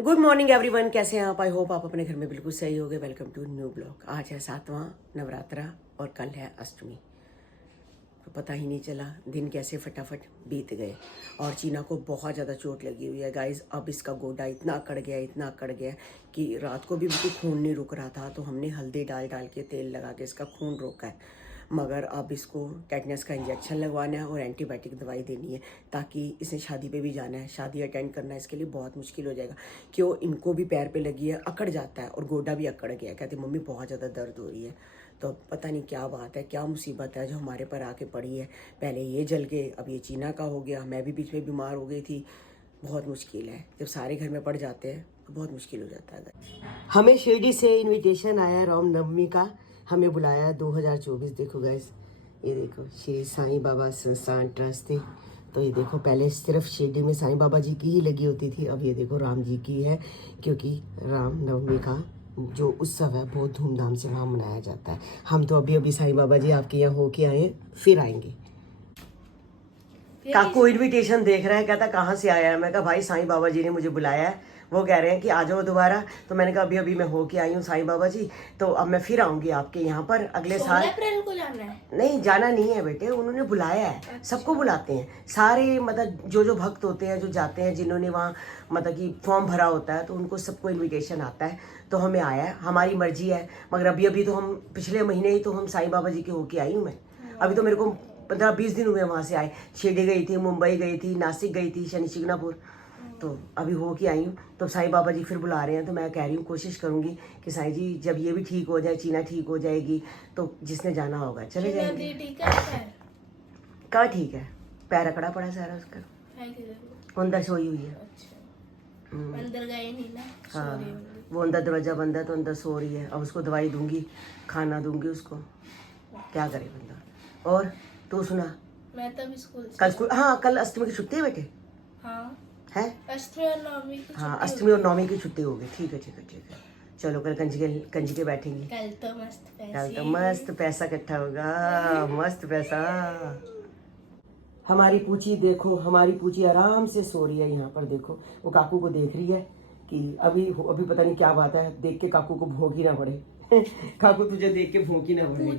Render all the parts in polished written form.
Good morning everyone, कैसे हैं आप? आई होप आप अपने घर में बिल्कुल सही होंगे। Welcome to new blog. आज है 7वां नवरात्रा और कल है अष्टमी। तो पता ही नहीं चला दिन कैसे फटाफट बीत गए। और चीना को बहुत ज़्यादा चोट लगी हुई है गाइज। अब इसका गोडा इतना अकड़ गया कि रात को भी बिल्कुल खून नहीं रुक रहा था। तो हमने हल्दी डाल के तेल लगा के इसका खून रोका है। मगर अब इसको टेटनस का इंजेक्शन लगवाना है और एंटीबायोटिक दवाई देनी है, ताकि इसने शादी पे भी जाना है। शादी अटेंड करना है, इसके लिए बहुत मुश्किल हो जाएगा। क्यों, इनको भी पैर पे लगी है, अकड़ जाता है और गोडा भी अकड़ गया। कहते मम्मी बहुत ज़्यादा दर्द हो रही है। तो पता नहीं क्या बात है, क्या मुसीबत है जो हमारे पर आके पड़ी है। पहले ये जल गए, अब ये चीना का हो गया। मैं भी बीच में बीमार हो गई थी। बहुत मुश्किल है, जब सारे घर में पड़ जाते हैं तो बहुत मुश्किल हो जाता है। हमें शिरडी से इन्विटेशन आया रामनवमी का, हमें बुलाया है 2024। देखो गैस, ये देखो श्री साईं बाबा संस्थान ट्रस्ट। तो ये देखो, पहले सिर्फ शिरडी में साईं बाबा जी की ही लगी होती थी, अब ये देखो राम जी की है। क्योंकि रामनवमी का जो उत्सव है बहुत धूमधाम से वहाँ मनाया जाता है। हम तो अभी साईं बाबा जी आपके यहाँ होके आए, फिर आएंगे। काकू इन्विटेशन देख रहा है, कहता कहाँ से आया है। मैं कहा भाई साईं बाबा जी ने मुझे बुलाया है, वो कह रहे हैं कि आ जाओ दोबारा। तो मैंने कहा अभी मैं होके आई हूँ साईं बाबा जी, तो अब मैं फिर आऊंगी आपके यहाँ पर अगले साल। 16 अप्रैल को जाना है? नहीं, जाना नहीं है बेटे, उन्होंने बुलाया है। अच्छा। सबको बुलाते हैं, सारे मतलब जो भक्त होते हैं जो जाते हैं, जिन्होंने वहाँ मतलब कि फॉर्म भरा होता है, तो उनको सबको इन्विटेशन आता है। तो हमें आया है, हमारी मर्जी है। मगर अभी तो हम पिछले महीने ही तो हम साईं बाबा जी के होके आई हूँ मैं। अभी तो मेरे को 15-20 दिन हुए वहाँ से आए। शिरडी गई थी, मुंबई गई थी, नासिक गई थी, शनि शिंगणापुर। तो अभी हो के आई हूँ। तो साईं बाबा जी फिर बुला रहे हैं। तो मैं कह रही हूँ, कोशिश करूँगी कि साईं जी जब ये भी ठीक हो जाए, चीना ठीक हो जाएगी, तो जिसने जाना होगा चले जाएंगे। क्या ठीक है, पैर अकड़ा पड़ा सारा उसका, अंदर सोई हुई है। अंदर गए नहीं ना। हाँ, वो अंदर दरवाजा बंद है तो अंदर सो रही है। अब उसको दवाई दूंगी, खाना दूंगी उसको, क्या करे बंदा। और तू सुना? मैं तब कल स्कूल, हाँ कल अष्टमी की छुट्टी है बेटे। हाँ है, अष्टमी और नवमी की हाँ अष्टमी और नवमी की छुट्टी होगी। ठीक है। चलो कल कंजिके बैठेंगी। कल तो मस्त पैसा इकट्ठा होगा, मस्त पैसा। हमारी पूची देखो, हमारी पूची आराम से सो रही है यहाँ पर। देखो वो काकू को देख रही है कि अभी पता नहीं क्या बात है, देख के काकू को भूख ही ना पड़े। काकू तुझे देख के भूख ही ना पड़े।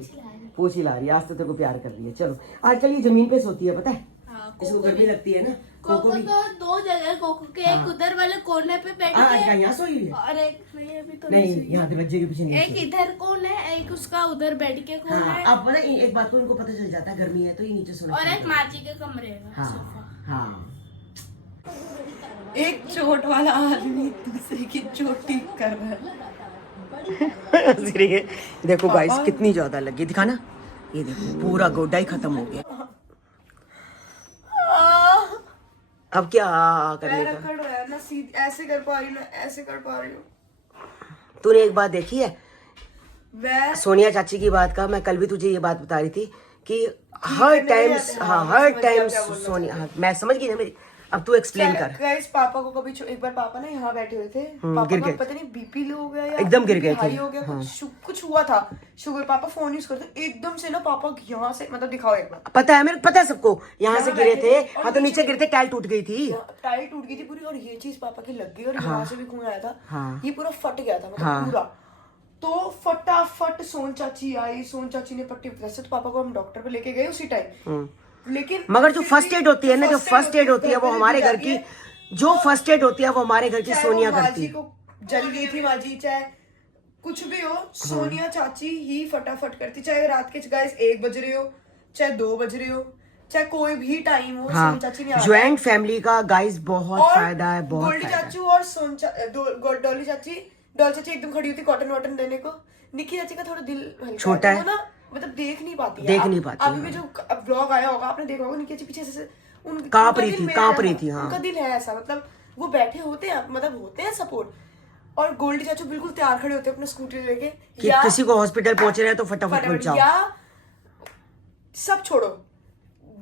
पूछ ही ला रही है, आज तो तेरे को प्यार कर रही है। चलो आजकल ये जमीन पे सोती है, पता है? हाँ, इसको गर्मी लगती है ना। कोको तो 2 जगह, कोको के एक उधर वाले कोने पे बैठ के, यहाँ सोई हुई है, और एक नहीं अभी तो नहीं यहाँ दरवाजे के पीछे नहीं। एक इधर कौन है, एक उसका उधर बैठ के कौन है। अब पता है, एक बात को इनको पता चल जाता है, गर्मी है तो ये नीचे सोना। और एक माची के कमरे में। हाँ। एक चोट वाला आदमी दूसरे की चोट ठीक कर रहा है। देखो गाइस कितनी ज्यादा लगी, दिखाना। ये देखो पूरा गोडा ही खत्म हो गया। अब क्या करने का? रहा है ना, सीधी ऐसे कर पा रही हूँ ना, ऐसे कर पा रही हूँ। तूने एक बात देखी है मैं सोनिया चाची की बात का? मैं कल भी तुझे ये बात बता रही थी कि हर टाइम, हाँ हर टाइम सोनिया, हाँ मैं समझ गई ना मेरी। अब तू एक्सप्लेन कर। गाइस पापा को कभी एक बार पापा ना यहाँ बैठे हुए थे, पापा गिर का गए, पता नहीं बीपी लो हो गया या एकदम गिर गए थे। हाई हो गया, कुछ हुआ था, शुगर। पापा फोन यूज करते, एकदम से ना पापा यहाँ से, मतलब दिखाओ एक बार। पता है, मेरे पता है सबको, यहाँ से गिरे थे। हाँ तो नीचे गिरते टाइल टूट गई थी, टाइल टूट गई थी पूरी, और ये चीज पापा की लग गई, और यहाँ से भी खून आया था। हाँ। ये पूरा फट गया था, मतलब पूरा। तो फटाफट सोन चाची आई, सोन चाची ने पट्टी वैसे तो पापा को हम डॉक्टर पे लेके गए उसी टाइम, लेकिन मगर जो फर्स्ट एड होती है ना, जो फर्स्ट एड होती है वो हमारे घर की, जो फर्स्ट एड होती है वो हमारे घर की सोनिया करती है। जल गई थी माजी, चाहे कुछ भी हो, सोनिया चाची ही फटाफट करती। चाहे रात के गाइस 1 बज रहे हो, चाहे 2 बज रहे हो, चाहे कोई भी टाइम हो, हाँ, सोन चाची ने ज्वाइंट फैमिली का गाइस बहुत फायदा है, बहुत गोल्डी चाचू और डॉली चाची एकदम खड़ी होती कॉटन वॉटन देने को। निकी चाची का थोड़ा दिल छोटा है ना, मतलब देख नहीं पाती अभी भी जो व्लॉग आया होगा आपने देखा होगा, निकी चाची पीछे से कांप रही थी। हाँ, उनका दिल है ऐसा, मतलब वो बैठे होते हैं, मतलब होते हैं सपोर्ट। और गोल्डी चाचू बिल्कुल तैयार खड़े होते हैं अपने स्कूटी लेके, कि किसी को हॉस्पिटल पहुंच रहे हैं तो फटाफट पहुंच जाओ। या सब छोड़ो,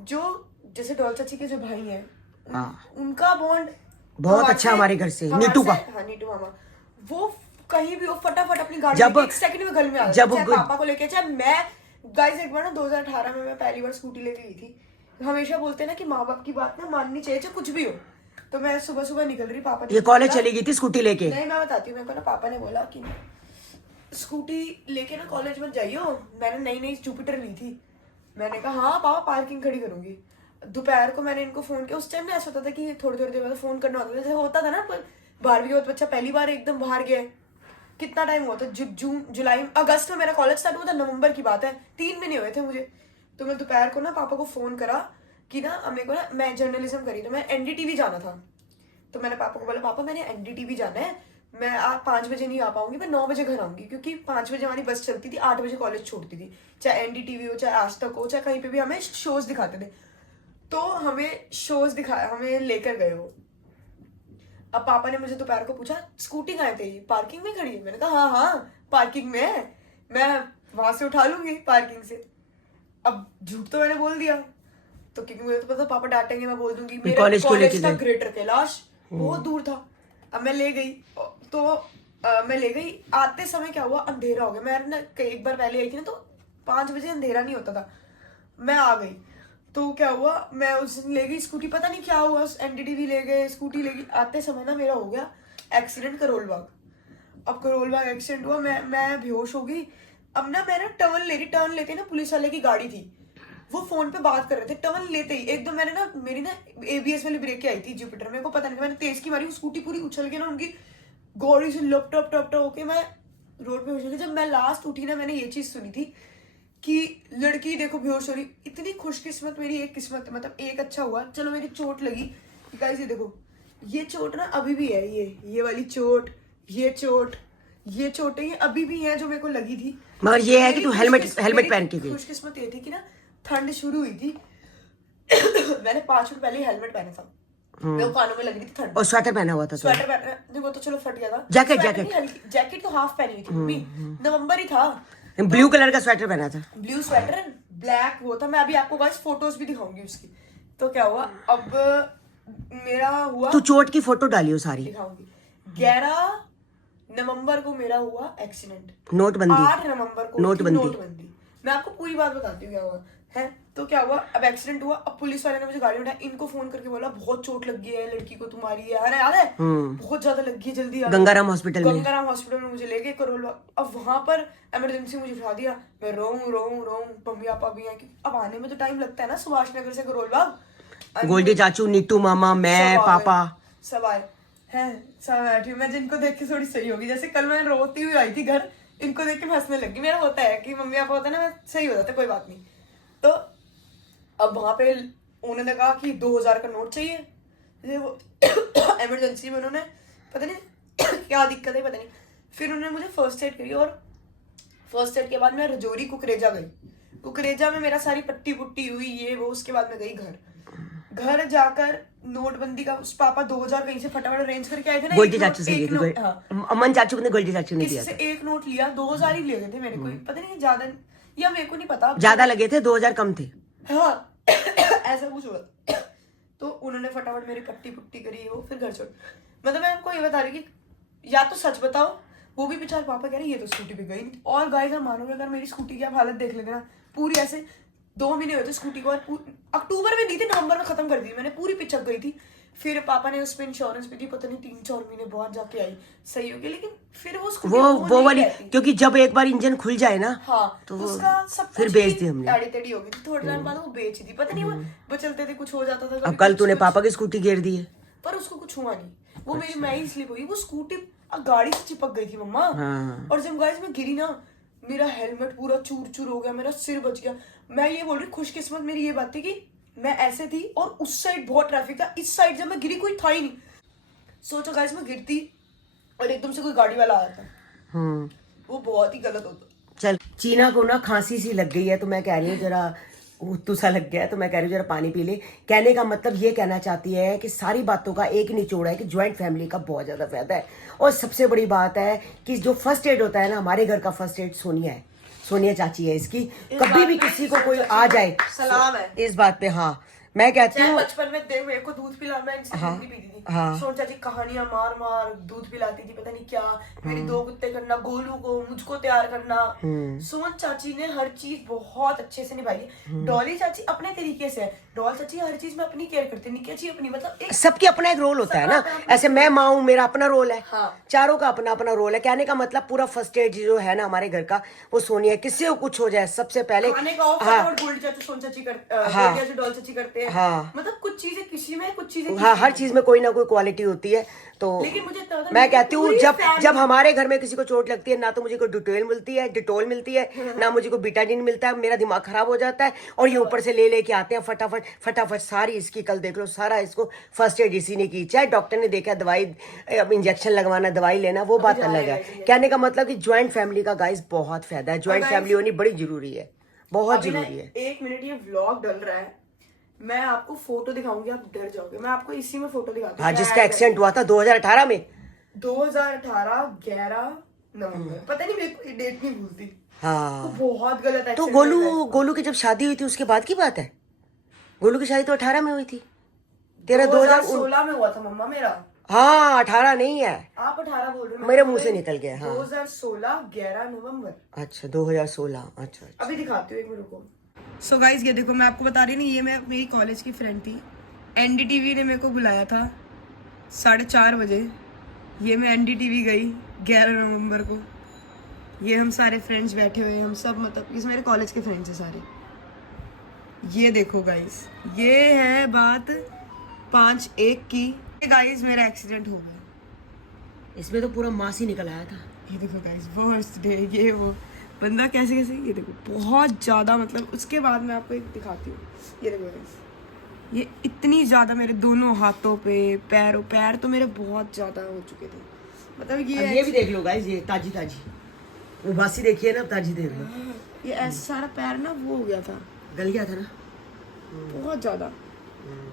जो जैसे डॉल चाची के जो भाई हैं, उनका बॉन्ड बहुत अच्छा हमारे घर से। नीटू का, हाँ नीटू मामा, वो कहीं भी हो फटाफट अपनी गाड़ी एक सेकंड में घर में आ जाते, चाहे पापा को लेके, चाहे मैं। गाइस एक बार ना 2018 में मैं पहली बार स्कूटी लेके गई थी। हमेशा बोलते हैं ना कि माँ बाप की बात ना माननी चाहिए, चाहे कुछ भी हो। तो मैं सुबह सुबह निकल रही, पापा ने ये कॉलेज चली गई थी स्कूटी लेके? नहीं, मैं बताती हूँ। मेरे को ना पापा ने बोला कि स्कूटी लेके ना कॉलेज मत जाइयो। मैंने नई नई जुपिटर ली थी। मैंने कहा हाँ पापा पार्किंग खड़ी करूंगी। दोपहर को मैंने इनको फोन किया। उस टाइम ना ऐसा होता था कि थोड़ी थोड़ी देर बाद फोन करना होता था, जैसे होता था ना 12वीं के बाद बच्चा पहली बार एकदम बाहर गया। कितना टाइम हुआ था, जून जुलाई अगस्त में मेरा कॉलेज स्टार्ट हुआ था, नवंबर की बात है, 3 महीने हुए थे मुझे। तो मैं दोपहर को ना पापा को फोन करा कि ना मेरे को ना, मैं जर्नलिज्म करी तो मैं एनडीटीवी जाना था। तो मैंने पापा को बोला पापा मैंने एनडीटीवी जाना है, मैं आज 5 बजे नहीं आ पाऊंगी, मैं 9 बजे घर आऊंगी, क्योंकि 5 बजे हमारी बस चलती थी, 8 बजे कॉलेज छोड़ती थी। चाहे एनडीटीवी हो, चाहे आज तक हो, चाहे कहीं पे भी हमें शोज दिखाते थे। तो हमें शोज दिखाया, हमें लेकर गए हो। अब पापा ने मुझे दोपहर को पूछा स्कूटी कहाँ है तेरी, पार्किंग में खड़ी है? मैंने कहा हाँ हाँ पार्किंग में है, मैं वहां से उठा लूंगी पार्किंग से। अब झूठ तो मैंने बोल दिया, तो क्योंकि मुझे तो पता पापा डांटेंगे, मैं बोल दूंगी मेरा कॉलेज था ग्रेटर कैलाश, बहुत दूर था। अब मैं ले गई तो मैं ले गई। आते समय क्या हुआ, अंधेरा हो गया। मैं ना एक बार पहले आई थी ना, तो 5 बजे अंधेरा नहीं होता था। मैं आ गई तो क्या हुआ, मैं उस दिन ले गई स्कूटी, पता नहीं क्या हुआ, एनडीटीवी ले गए, स्कूटी ले गई। आते समय ना मेरा हो गया एक्सीडेंट करोल बाग। अब करोल बाग एक्सीडेंट हुआ, मैं बेहोश हो गई। अब ना मैं ना टर्न ले रही, टर्न लेते ना पुलिस वाले की गाड़ी थी, वो फोन पे बात कर रहे थे। टर्न लेते ही एकदम मैंने ना, मेरी ना एबीएस वाली ब्रेक आई थी जुपिटर, मेरे को पता नहीं, मैंने तेज की मारी, स्कूटी पूरी उछल के ना उनकी गौड़ी से लप टप टप टप होके मैं रोड पे उछल गई। जब मैं लास्ट उठी ना, मैंने ये चीज सुनी थी कि लड़की देखो बेहोश हो रही। इतनी खुशकिस्मत मेरी एक किस्मत, मतलब एक अच्छा हुआ, चलो मेरी चोट लगी। गाइस ये देखो, ये चोट ना अभी भी है, ये वाली चोट, ये चोटें ये अभी भी है जो मेरे को लगी थी। मगर ये है कि तू हेलमेट पहन के गई। खुशकिस्मत ये थी कि ना ठंड शुरू हुई थी मैंने 5 मिनट पहले ही हेलमेट पहना था, मेरे को कानों में लग रही थी ठंड। और स्वेटर पहना हुआ था? स्वेटर पहना नहीं, वो तो चलो फट गया था। जैकेट तो हाफ पहनी हुई थी मम्मी, नवंबर ही था। ब्लू कलर का स्वेटर पहना था, ब्लू स्वेटर, ब्लैक वो था। मैं अभी आपको गाइस फोटोज भी दिखाऊंगी उसकी। तो क्या हुआ, अब मेरा हुआ, तू चोट की फोटो डाली हो सारी, दिखाऊंगी। 11 नवंबर को मेरा हुआ एक्सीडेंट, नोटबंदी 8 नवंबर को नोटबंदी। मैं आपको पूरी बात बताती हूँ क्या हुआ है। तो क्या हुआ, अब एक्सीडेंट हुआ। अब पुलिस वाले ने मुझे गाड़ी में उठाया, इनको फोन करके बोला बहुत चोट लग गई है लड़की को तुम्हारी, है अरे याद है बहुत ज्यादा लग गई, जल्दी आ। गंगाराम हॉस्पिटल में मुझे ले गए करोल बाग। अब वहां पर इमरजेंसी मुझे उठा दिया, मैं रोऊं मम्मी पापा भी हैं, अब आने में तो टाइम लगता है ना सुभाष नगर से करोल बाग। गोल्डी चाचू, नीटू मामा, मैं, पापा सब आए हैं, सब बैठी। मैं जिनको देख के थोड़ी सही होगी, जैसे कल मैं रोती हुई आई थी घर, इनको देख के मैं हंसने लगी। मेरा होता है कि मम्मी पापा होता है ना, मैं सही हो जाता, कोई बात नहीं। तो अब वहां पे उन्होंने कहा कि 2000 का नोट चाहिए, वो इमरजेंसी में उन्होंने पता नहीं क्या दिक्कत है पता नहीं। फिर उन्होंने मुझे फर्स्ट एड करी, और फर्स्ट एड के बाद मैं रजौरी कुकरेजा गई। कुकरेजा में मेरा सारी पट्टी पुट्टी हुई, ये वो। उसके बाद मैं गई घर जाकर नोटबंदी का उस पापा 2000 कहीं से फटाफट अरेंज करके आए थे ना। गोल्डी चाचू से अमन चाचू ने, गोल्डी चाचू ने दिया था। एक नोट लिया, 2000 ही लिए थे मेरे को, पता नहीं ज्यादा, या मेरे को नहीं पता, ज्यादा लगे थे, 2000 कम थे, हाँ ऐसा कुछ हुआ। तो उन्होंने फटाफट मेरी पट्टी पुट्टी करी हो, फिर घर छोड़। मतलब मैं आपको ये बता रही कि या तो सच बताओ, वो भी बेचारे पापा कह रहे ये तो स्कूटी पे गई नहीं। और गाइस आप मानोगे, अगर मेरी स्कूटी की आप हालत देख लेते ना, पूरी ऐसे 2 महीने हुए थे स्कूटी को, अक्टूबर में दी थी, नवंबर में खत्म कर दी मैंने, पूरी पिचक गई थी। फिर पापा ने उस पे इंश्योरेंस भी दी, पता नहीं 3-4 महीने बाद जाके आई, सही हो गया। लेकिन फिर वो वाली, क्योंकि जब एक बार इंजन खुल जाए ना, हाँ, तो उसका सब फिर बेच दी हमने, आड़ी टेढ़ी हो गई थी। थोड़े टाइम बाद वो बेच दी, पता नहीं वो चलते थे, कुछ हो जाता था। अब कल तूने पापा की स्कूटी गिर दी है, पर उसको कुछ हुआ नहीं, वो मेरी मैं ही स्लिप हुई, वो स्कूटी गाड़ी से चिपक गई थी मम्मा। और जब गाइस मैं गिरी ना, मेरा हेलमेट पूरा चूर चूर हो गया, मेरा सिर बच गया। मैं ये बोल रही, खुशकिस्मत मेरी ये बात थी कि मैं ऐसे थी और उस साइड बहुत ट्रैफिक था, इस साइड जब मैं गिरी कोई था ही नहीं। सोचो गाइस मैं गिरती और एकदम से कोई गाड़ी वाला आया था, वो बहुत ही गलत होता। चल, चीना को ना खांसी सी लग गई है, तो मैं कह रही हूँ जरा उतू सा लग गया है, तो मैं कह रही हूँ जरा पानी पी ले। कहने का मतलब ये कहना चाहती है कि सारी बातों का एक निचोड़ है कि ज्वाइंट फैमिली का बहुत ज्यादा फायदा है। और सबसे बड़ी बात है कि जो फर्स्ट एड होता है ना, हमारे घर का फर्स्ट एड सोनिया है, सोनिया चाची है इसकी। कभी भी किसी को कोई आ जाए, सलाम है इस बात पे, हाँ मैं कहती चाहे हूँ बचपन में देख मेरे को दूध पिला, मैं इनसे दूध नहीं पीती थी। हाँ। सोन चाची कहानियां मार मार दूध पिलाती थी, पता नहीं क्या, मेरी 2 कुत्ते करना, गोलू को मुझको तैयार करना। सोन चाची ने हर चीज बहुत अच्छे से निभाई है। डॉली चाची अपने तरीके से है, डॉल चाची हर चीज में अपनी केयर करती है, निकी चाची अपनी, मतलब एक सबकी अपना एक रोल होता है ना, ऐसे मैं माँ हूँ, मेरा अपना रोल है, हाँ। चारों का अपना अपना रोल है। कहने का मतलब पूरा फर्स्ट एड जो है ना हमारे घर का, वो सोनी है। किसी को कुछ हो जाए सबसे पहले खाने का ऑफ हाँ और गोल्डी चाची सोन चाची करते, हाँ। गोल्डी चाची डॉल चाची करते हैं। हाँ। मतलब कुछ चीजें किसी में, कुछ चीजें हाँ, हर चीज में कोई ना कोई क्वालिटी होती है। तो लेकिन मुझे इतना पता मैं कहती हूँ पूरी जब family- जब हमारे घर में किसी को चोट लगती है ना, तो मुझे कोई डिटोल मिलती है ना मुझे कोई बीटाडीन मिलता है, मेरा दिमाग खराब हो जाता है। और ये ऊपर से ले लेके आते हैं फटाफट फटाफट सारी इसकी, कल देख लो सारा इसको फर्स्ट एड इसी ने की। चाहे डॉक्टर ने देखा दवाई, अब इंजेक्शन लगवाना, दवाई लेना, वो बात अलग है। कहने का मतलब कि ज्वाइंट फैमिली का गाइस बहुत फायदा है, ज्वाइंट फैमिली होनी बड़ी जरूरी है, बहुत अभी ना जरूरी है। 1 मिनट ये व्लॉग डल रहा है, मैं आपको फोटो दिखाऊंगी, आप डर जाओगे। मैं आपको इसी में फोटो दिखाती हूँ। हाँ, जिसका एक्सीडेंट हुआ था 2018 में, 2018 11 नवंबर, पता नहीं, मेरे को डेट नहीं भूलती। हाँ। वो बहुत गलत तो accident गोलू की जब शादी हुई थी उसके बाद की बात है। गोलू की शादी तो 18 में हुई थी, है। 2016 2016 में हुआ था मम्मा मेरा। हाँ 18 नहीं है, आप 18 बोल रहे हो, मेरे मुंह से निकल गया। हाँ 2016 11 नवंबर। अच्छा 2016, अच्छा। अभी दिखाती हूँ एक मिनट को। सो गाइस ये देखो, मैं आपको बता रही नहीं, ये मैं मेरी कॉलेज की फ्रेंड थी। एनडीटीवी ने मेरे को बुलाया था 4:30 बजे। ये मैं एनडीटीवी गई 11 नवंबर को। ये हम सारे फ्रेंड्स बैठे हुए हैं, हम सब, मतलब इस मेरे कॉलेज के फ्रेंड्स हैं सारे। ये देखो गाइस, ये है बात 5/1 की। गाइस मेरा एक्सीडेंट हो गया। इसमें तो पूरा मांस ही निकल आया था। ये देखो गाइस, वर्स्ट डे, ये वो बंदा कैसे कैसे, ये देखो बहुत ज़्यादा, मतलब उसके बाद मैं आपको एक दिखाती हूँ। ये देखो गाइस, ये इतनी ज़्यादा मेरे दोनों हाथों पे, पैर तो मेरे बहुत ज़्यादा हो चुके थे, मतलब ये भी देख लो गाइस, ये ताजी वो बासी देखिए ना, ताजी देख लो। ये ऐसा सारा पैर ना वो हो गया था, गल गया था ना बहुत ज़्यादा।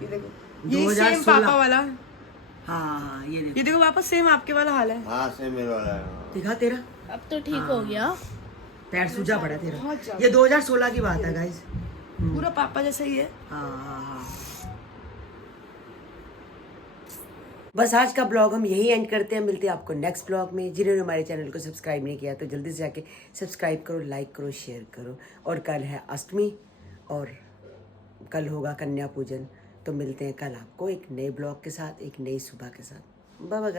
ये देखो, ये 2016 सेम पापा वाला। हाँ ये देखो, ये देखो पापा, सेम आपके वाला हाल है। हाँ सेम मेरे वाला है। दिखा तेरा अब तो ठीक हो गया। पैर सूजा पड़ा तेरा। बहुत ज़्यादा। ये 2016 की बात है गाइस। पूरा पापा जैसा ही है। हाँ। बस आज का ब्लॉग हम यही एंड करते हैं, मिलते हैं आपको नेक्स्ट ब्लॉग में। जिन्होंने हमारे चैनल को सब्सक्राइब नहीं किया तो जल्दी से जाके सब्सक्राइब करो, लाइक करो, शेयर करो। और कल है अष्टमी और कल होगा कन्या पूजन, तो मिलते हैं कल आपको एक नए ब्लॉग के साथ, एक नई सुबह के साथ। Bye bye.